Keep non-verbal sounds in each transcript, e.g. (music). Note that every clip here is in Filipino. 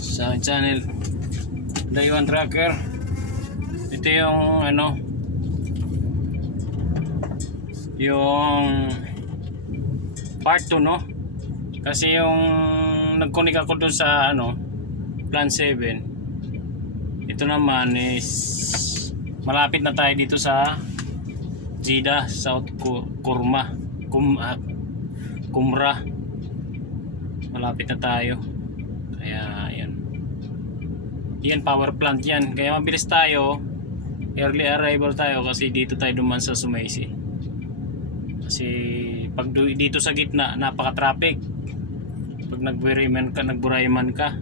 sa channel Daiwan Tracker. Ito yung ano yung part 2 no? Kasi yung nagkunik ako dun sa ano plan 7 ito naman is malapit na tayo dito sa Jeddah South Ku- Kurma Kum, ah, Kumra. Malapit na tayo kaya yan yan power plant yan. Kaya mabilis tayo. Early arrival tayo kasi dito tayo duman sa Sumaisi kasi pag dito sa gitna napaka traffic pag nagburiman ka nagburayman ka.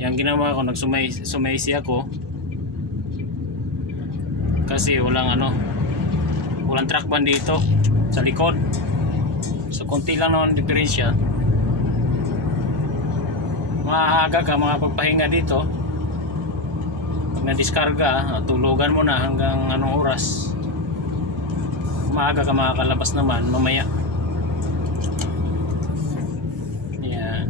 Yan ginawa ko nagsumay sumaisi ako. Kasi walang ano walang truck ban dito sa likod. So konti lang naman diferensya maaga ka makapagpahinga dito. Pag na-discarga tulugan mo na hanggang anong oras. Maaga ka makakalabas naman mamaya. Yan.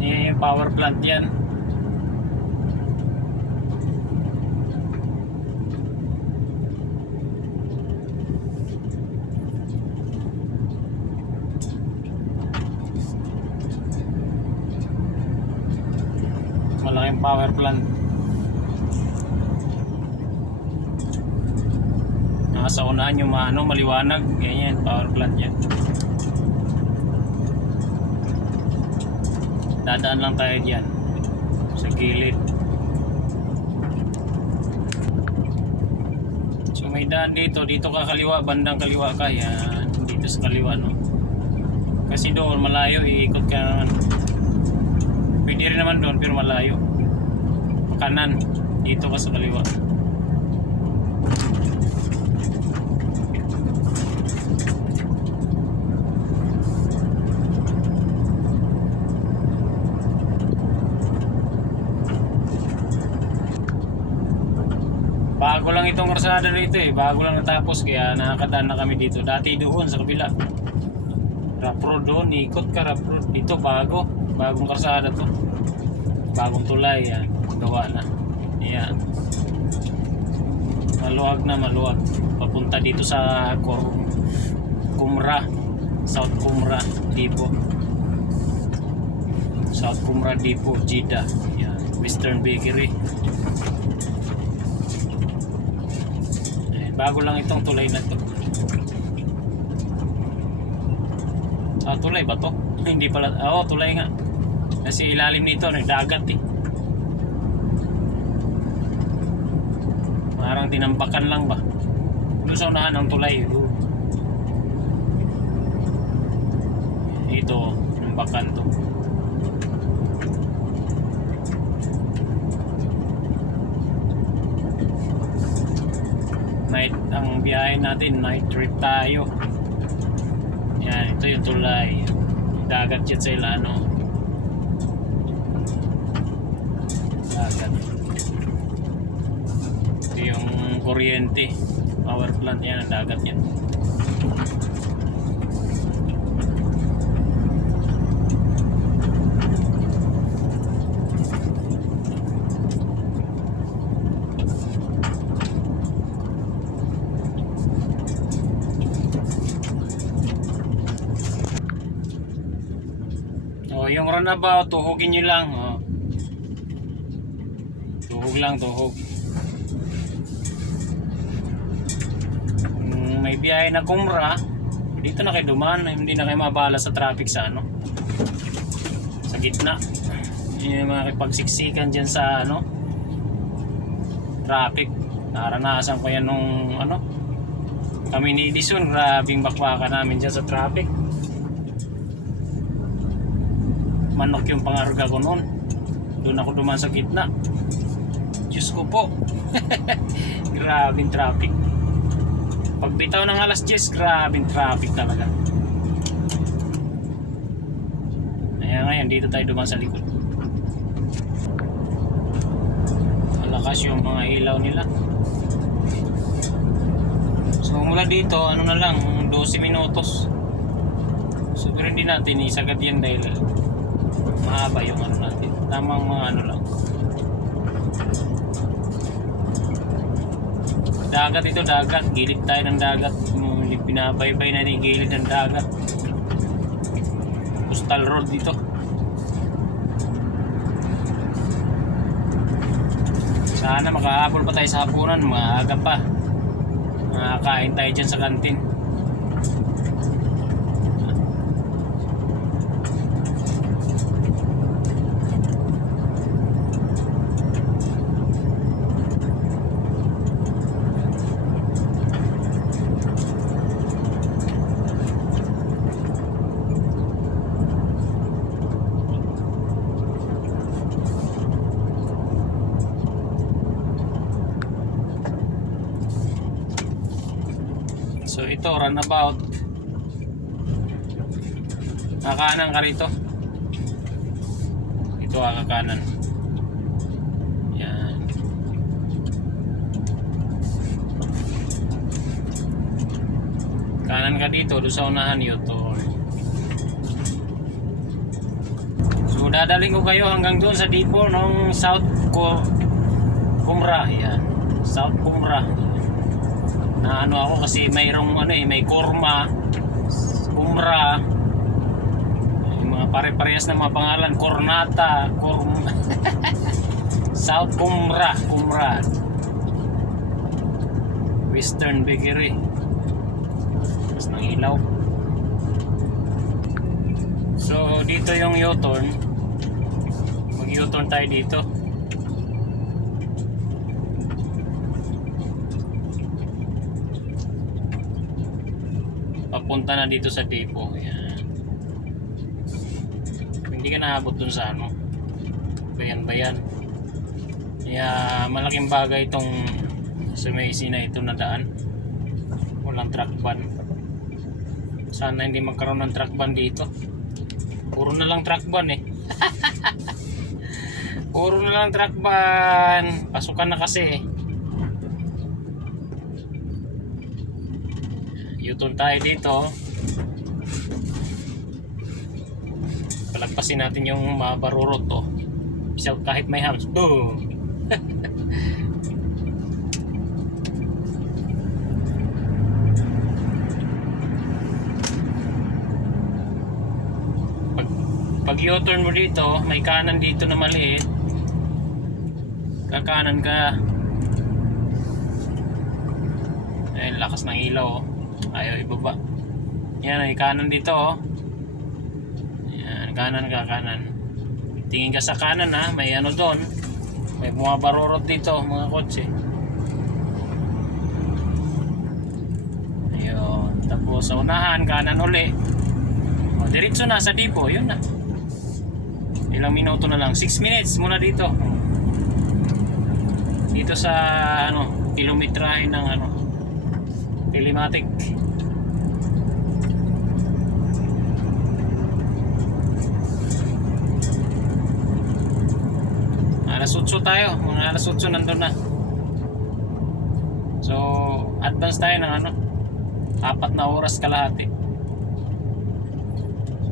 Yung power plant yan power plant. Nasa unahan yung ano, maliwanag. Ganyan power plant yan. Dadaan lang tayo dyan. Sa gilid. So may daan dito. Dito ka kaliwa bandang kaliwa ka. Yan dito sa kaliwa no? Kasi doon malayo iikot ka. Pwede rin naman doon pero malayo. Kanan. Dito ka sa kaliwa. Bago lang itong karsada rito eh. Bago lang natapos kaya nakakadaan na kami dito. Dati doon sa kabila. Rough road doon. Ikot ka rough road. Dito bago. Bagong karsada to. Bagong tulay yan. Gawa na. Yan. Maluwag na maluwag. Papunta dito sa Kumra. South Kumra Depot. South Kumra Depot, Jeddah. Yan. Western Bakery. Eh, bago lang itong tulay na to. Ah, tulay ba to? (laughs) Hindi pala. Oo, tulay nga. Kasi ilalim nito, nagdagat eh. Parang tinampakan lang ba? Doon sa unahan ng tulay. Ito, tinampakan to. Night, ang biyahe natin, night trip tayo. Yan, ito yung tulay. Dagat yan sa Ilano. Dagat. Ito yung kuryente. Power plant yan, ang dagat yan. Oh, yung runabout, tuhugin nyo lang. Oh. Tuhog lang, tuhog. Kung may biyahe na kumra, dito na kayo dumaan. Hindi na kayo mabala sa traffic sa ano. Sa gitna. Yung mga kipagsiksikan dyan sa ano. Traffic. Naranasan ko yan nung ano. Kami ni Edison, grabing bakbakan namin dyan sa traffic. manok yung pangarga ko noon. Doon ako dumaan sa gitna. Diyos ko po. (laughs) grabing traffic. Pag bitaw ng alas 10, grabing traffic talaga. Kaya ngayon, dito tayo dumaan sa likod. Malakas yung mga ilaw nila. So mula dito, ano na lang, 12 minutos. So, pero hindi natin isagad yan dahil mahaba yung ano natin. Tamang mga ano lang. Dagat ito, dagat. Gilid tayo ng dagat. Pinabaybay na yung gilid ng dagat. Coastal road dito. Sana makahabol pa tayo sa hapunan. Maaga pa. Makakain tayo dyan sa kantin. Runabout. Kakanan ka rito. Ito ang kakanan. Yan. Kanan ka dito, doon sa unahan yun to. So dadaling ko kayo hanggang doon sa depot ng South Kumra. Yan. South Kumra na ano ako kasi mayroong ano eh, may kurma, kumra, yung mga pare-parehas na mga pangalan, kornata, kurm, (laughs) South Kumra, Kumra, Western Bakery, tapos ng ilaw. So dito yung U-turn, mag U-turn tayo dito. Papunta na dito sa depot. Yan. Hindi ka naabot dun sa ano. Bayan-bayan. Kaya malaking bagay itong sa may na ito na daan. Walang truck ban. Sana hindi magkaroon ng truck ban dito. Puro na lang truck ban eh. (laughs) Puro na lang truck ban. Pasukan na kasi eh. U-turn tayo dito. Palagpasin natin yung mabarurot to. Bisa kahit may hams. Boom! (laughs) pag, pag U-turn mo dito, may kanan dito na maliit. Kakanan ka. Eh, lakas ng ilaw oh ayaw ibaba. Yan ay kanan dito oh. Yan kanan ka kanan. Tingin ka sa kanan ha? May ano doon. May mga barurot dito mga kotse. Ayun tapos sa unahan kanan uli. O diretso na sa dipo yun na. Ilang minuto na lang. 6 minutes muna dito. Dito sa ano kilometrahe ng ano Telematic. Alas 8 tayo. Mga alas 8 nandun na. So, advance tayo ng ano, apat na oras kalahati.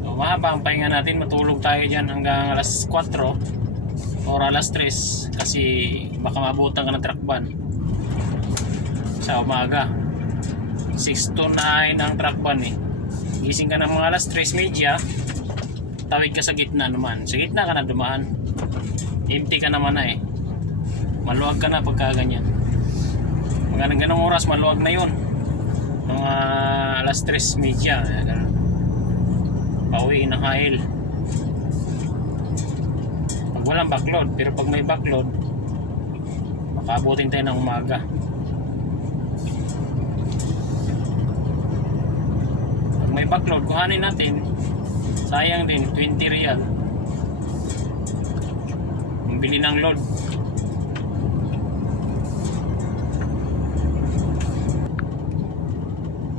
So, mahaba ang pahinga natin. Matulog tayo dyan hanggang alas 4 or alas 3 kasi baka mabutan ka ng truck ban sa umaga. 6 to 9 ang truck ban eh. Gising ka ng mga alas 3 media, tawid ka sa gitna naman. Sa gitna ka na dumaan. Empty ka naman na eh. Maluwag ka na pagka ganyan. Mga ganong oras, maluwag na yun. Mga alas 3 media. Pauwi ng hail. Pag walang backload, pero pag may backload, makaabutin tayo ng umaga. may backload, kuhanin natin. Sayang din, 20 real. Bili ng load.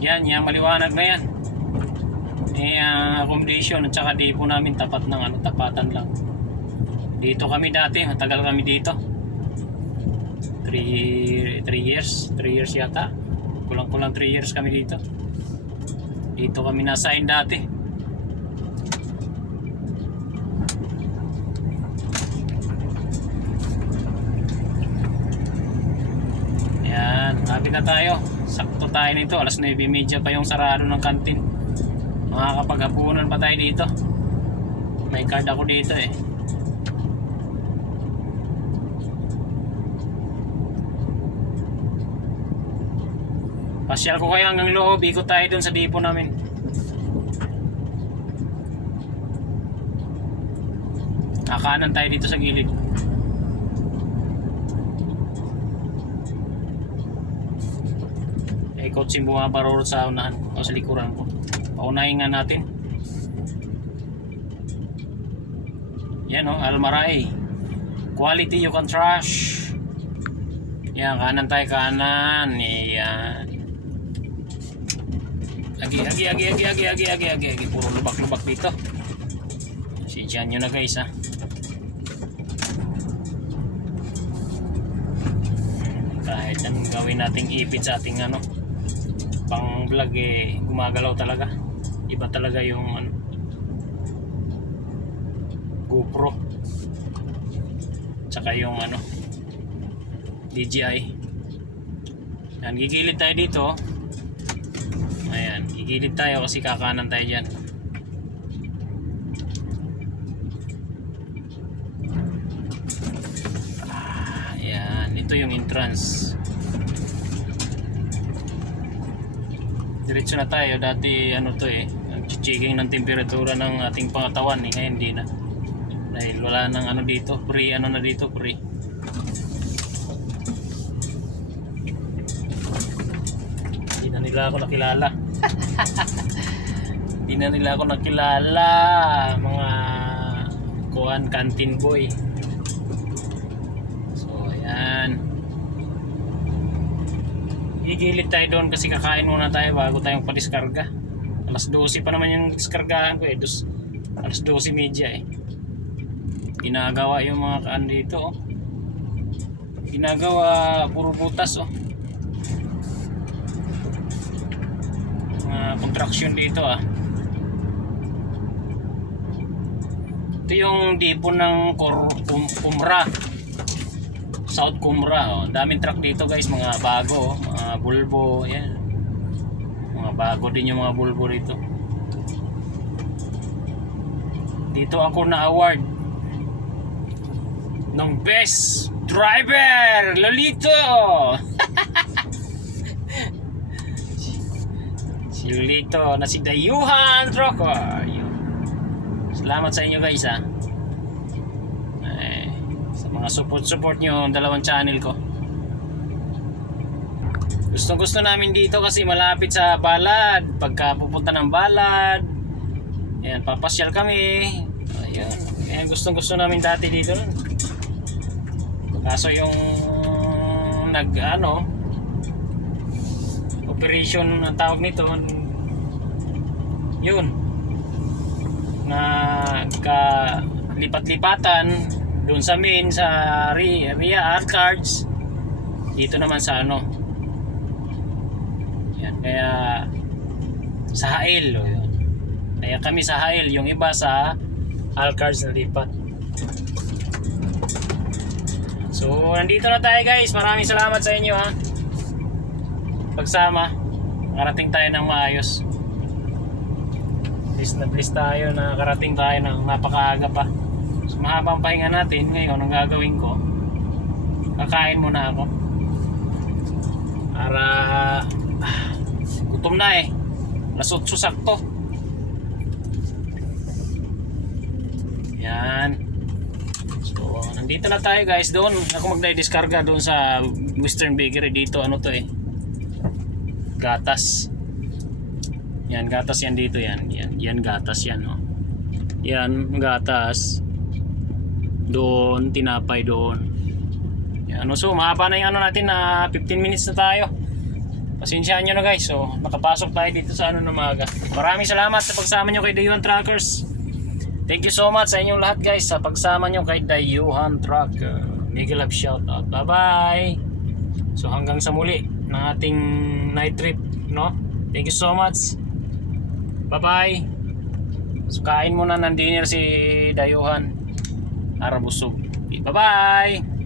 Yan, yan, maliwanag na yan. Eh, uh, accommodation at saka di po namin tapat ng ano, tapatan lang. Dito kami dati, matagal kami dito. 3 3 years, 3 years yata. Kulang-kulang 3 years kami dito. Dito kami nasain dati. Na tayo. Sakto tayo nito. Alas 9.30 pa yung sarado ng kantin. Makakapaghapunan pa tayo dito. May card ako dito eh. Pasyal ko kayo hanggang loob. Ikot tayo dun sa dipo namin. Kakanan tayo dito sa gilid. Yung bumabaruro sa unahan o sa likuran ko. Paunahin nga natin. Yan o, Almaray. Quality you can trust. Yan, kanan tayo kanan. Yan. Agi, agi, agi, agi, agi, agi, agi, agi, agi. Puro lubak-lubak dito. Sidyan nyo na guys ha. Kahit anong gawin nating ipit sa ating ano, pang vlog eh, gumagalaw talaga. Iba talaga yung ano, GoPro. Tsaka yung ano, DJI. Yan, gigilid tayo dito. Ayan, gigilid tayo kasi kakanan tayo dyan. Ayan, ito yung entrance. Diretso na tayo. Dati ano to eh, checking ng temperatura ng ating pangatawan eh. Ngayon hindi na. Dahil wala nang ano dito, free ano na dito, free. Hindi na nila ako nakilala. (laughs) Hindi na nila ako nakilala. Mga kuhan canteen boy. So, ayan. Gigilid tayo doon kasi kakain muna tayo bago tayong padiskarga. Alas 12 pa naman yung diskargahan ko eh. Alas 12 media eh. Ginagawa yung mga kaan dito oh. Ginagawa puro butas oh. Mga contraction dito ah. Ito yung dipo ng Kumra. South Kumra. Oh. Daming truck dito guys, mga bago, oh. mga Volvo, yan. Mga bago din yung mga Volvo dito. Dito ako na award ng best driver, Lolito. (laughs) si Lolito na si Dayuhan. Yun. Salamat sa inyo guys ha. Eh, sa mga support-support nyo ang dalawang channel ko. Gusto gusto namin dito kasi malapit sa balad. Pagka pupunta ng balad, ayan, papasyal kami. Ayan, ayan gustong gusto namin dati dito. nun. Kaso yung nag ano operation ang tawag nito yun na ka lipat-lipatan doon sa main sa Ria, Ria Art Cards. Dito naman sa ano. Yan kaya sa Hail o yun. Kaya kami sa Hail yung iba sa Alcards na lipat. So nandito na tayo guys. Maraming salamat sa inyo ha. Pagsama. Nakarating tayo ng maayos. Please na please tayo na karating tayo ng napakaaga pa mahabang pahinga natin ngayon ang gagawin ko kakain muna ako. Para (sighs) gutom na eh. Alas 8 sakto. Yan. So nandito na tayo guys. Doon ako magdai-discarga doon sa Western Bakery. Dito ano to eh. Gatas. Yan gatas yan dito yan. Yan, yan gatas yan oh. yan gatas doon tinapay doon. Yan ano so mahaba na yung ano natin na 15 minutes na tayo. Pasensyahan nyo na guys. So nakapasok tayo dito sa ano na maga maraming salamat sa pagsama nyo kay Dayuhan Truckers thank you so much sa inyong lahat guys sa pagsama nyo kay Dayuhan Trucker mega love shout out bye bye so hanggang sa muli ng ating night trip no? Thank you so much. Bye bye so kain muna ng si Dayuhan Arabusog. Okay, bye-bye!